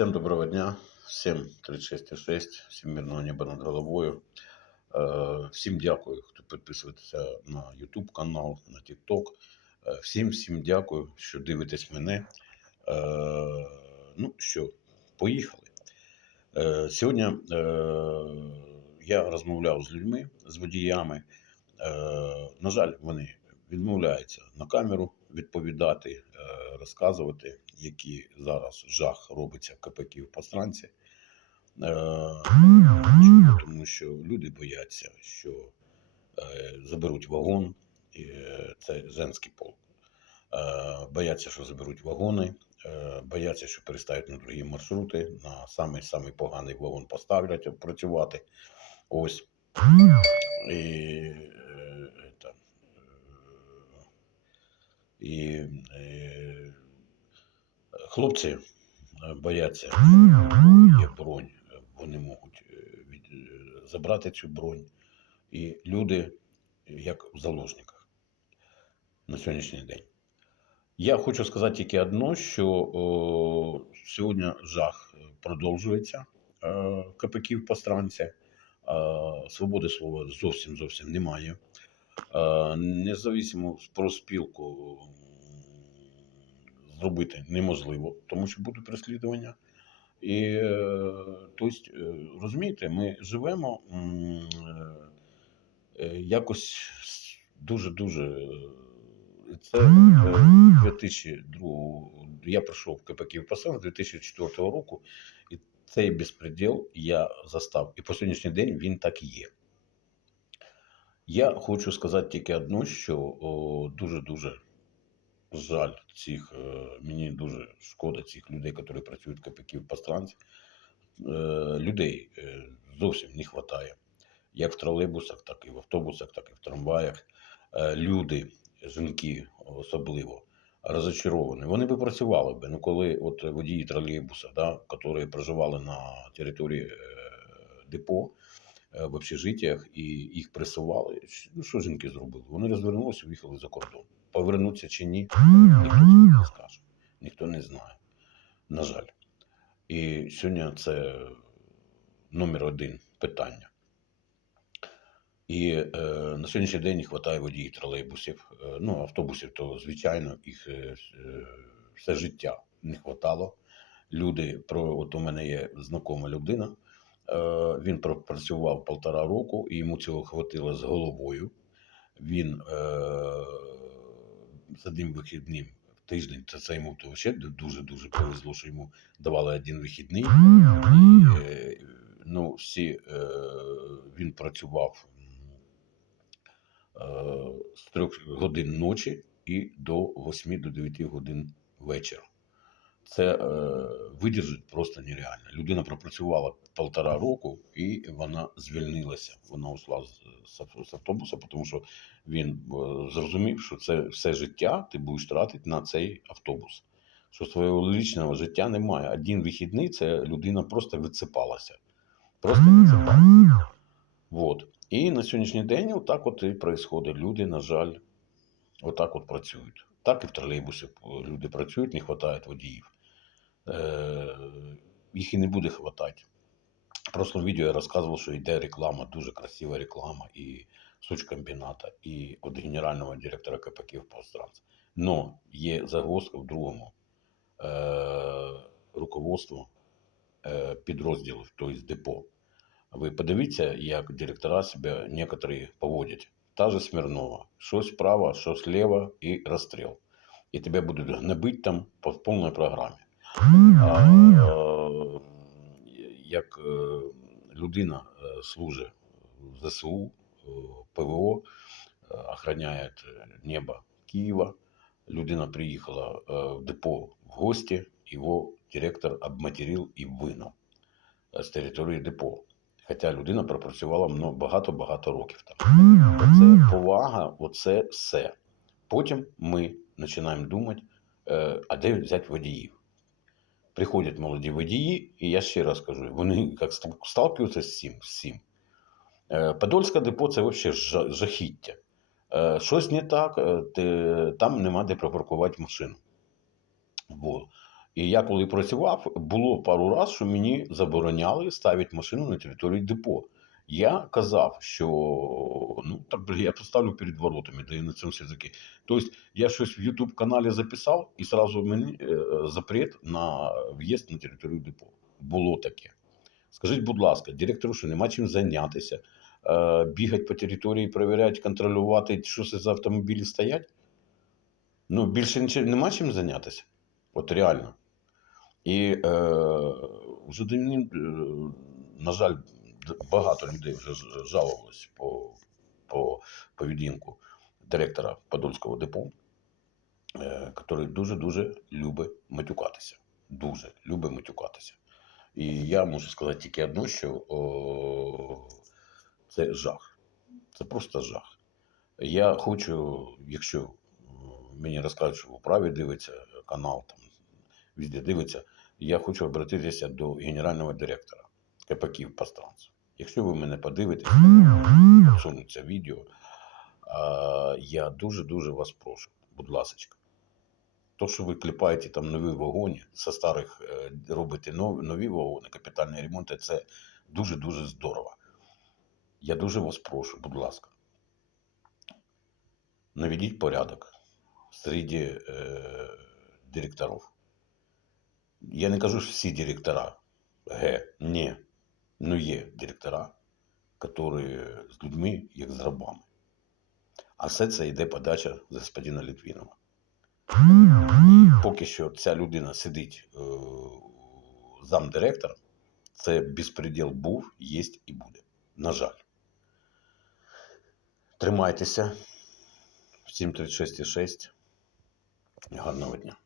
Всем доброго дня, всім 36,6, всім мирного неба над головою. Е, Всім дякую, хто підписується на YouTube канал, на TikTok. Е, Всім всім дякую, що дивитесь мене. Е, Ну що, поїхали. Сьогодні я розмовляв з людьми, з водіями. На жаль, вони відмовляються на камеру відповідати, е, розказувати, які зараз жах робиться КПК в постранці. Е, Чому? Тому що люди бояться, що е, заберуть вагон, е, це женський пол. Е, Бояться, що заберуть вагони, е, бояться, що переставлять на другі маршрути, на самий самий поганий вагон поставлять працювати. Ось. І, е, это, е, і е, хлопці е, бояться, є бронь, вони можуть е, забрати цю бронь. І люди, як в заложниках на сьогоднішній день. Я хочу сказати тільки одно, що о, сьогодні жах продовжується КПК в постранці. Е, свободи слова зовсім зовсім немає. Независимо про спілку зробити неможливо, тому що буде переслідування. І е, тобто, е, розумієте, ми живемо е, якось дуже-дуже. Це е, 2002 я прийшов в КПК Пасан з 2004 року, і цей безпреділ я застав. І по сьогоднішній день він так і є. Я хочу сказати тільки одно, що дуже-дуже жаль цих, е, мені дуже шкода цих людей, які працюють в КПК в Пастранці. Е, Людей е, зовсім не вистачає. Як в тролейбусах, так і в автобусах, так і в трамваях. Люди, жінки особливо, розочаровані. Вони би працювали би, ну коли от водії тролейбуса, да, які проживали на території депо, в общежиттях і їх пресували. Ну, що жінки зробили? Вони розвернулися і виїхали за кордон. Повернуться чи ні, ніхто не скаже, ніхто не знає. На жаль. І сьогодні це номер один питання. І е, на сьогоднішній день не вистачає водіїв тролейбусів. Е, ну, автобусів, то звичайно, їх е, е, все життя не вистачало. Люди, про, от у мене є знакома людина, е, він пропрацював полтора року, і йому цього хватило з головою. Він е, одним вихідним в тиждень, це, це йому то ще дуже-дуже повезло, що йому давали один вихідний. І, е, ну, всі, е, він працював е, з трьох годин ночі і до 8 до 9 годин вечора. Це е, видержать просто нереально. Людина пропрацювала полтора року і вона звільнилася. Вона ушла з, з, з автобуса, тому що він е, зрозумів, що це все життя ти будеш тратити на цей автобус. Що свого лічного життя немає. Один вихідний це людина просто відсипалася. Просто відсипалася. Вот. І на сьогоднішній день отак от і відбувається. Люди, на жаль, отак от працюють. Так і в тролейбусі люди працюють, не вистачає водіїв. Е, їх і не буде вистачати. В прошлому відео я розказував, що йде реклама, дуже красива реклама і сучкомбіната, і від генерального директора КПК в Постранц. Но є загвоздка в другому. Е, руководство е, підрозділів, тобто депо. Ви подивіться, як директора себе некоторі поводять. Та же Смірнова. Щось вправо, щось ліво і розстріл. І тебе будуть гнобити там по повній програмі. А, е, як е, людина е, служить в ЗСУ, ПВО, охороняє небо Києва. Людина приїхала в депо в гості, його директор обматерив і вигнав е, з території депо. Хоча людина пропрацювала багато-багато років там. Оце повага, оце все. Потім ми починаємо думати, е, а де взяти водіїв. Приходять молоді водії, і я ще раз кажу, вони як ст- сталкиваються з цим. З цим. Е, Подольське депо це взагалі жахіття. Е, Щось не так, там нема де припаркувати машину. Бо І я коли працював, було пару разів, що мені забороняли ставити машину на території депо. Я казав, що ну так я поставлю перед воротами, да і на цьому все таки. Тобто я щось в YouTube каналі записав, і сразу мені е, запрет на в'їзд на територію депо. Було таке. Скажіть, будь ласка, директору, що нема чим зайнятися, е, бігати по території, перевіряти, контролювати, що це за автомобілі стоять? Ну, більше нічим нема чим зайнятися. От реально. І е, вже е, на жаль, багато людей вже жалувалось по, по поведінку директора Подольського депо, е, який дуже-дуже любить матюкатися. Дуже любить матюкатися. І я можу сказати тільки одне, що о, це жах. Це просто жах. Я хочу, якщо мені розкажуть, що в управі дивиться канал, там везде дивиться, я хочу обратитися до генерального директора КПКів пространства. Якщо ви мене подивитесь, сунеться відео, я дуже-дуже вас прошу, будь ласка. То, що ви кліпаєте там нові вагони, со старих е, робите нові, нові вагони, капітальні ремонти, це дуже-дуже здорово. Я дуже вас прошу, будь ласка, наведіть порядок серед е, директорів. Я не кажу, що всі директора. Г. Ні. Ну є директора, які з людьми, як з рабами. А все це йде подача з господина Літвінова. Поки що ця людина сидить е, замдиректора, це безпреділ був, є і буде. На жаль. Тримайтеся. Всім 36,6. Гарного дня.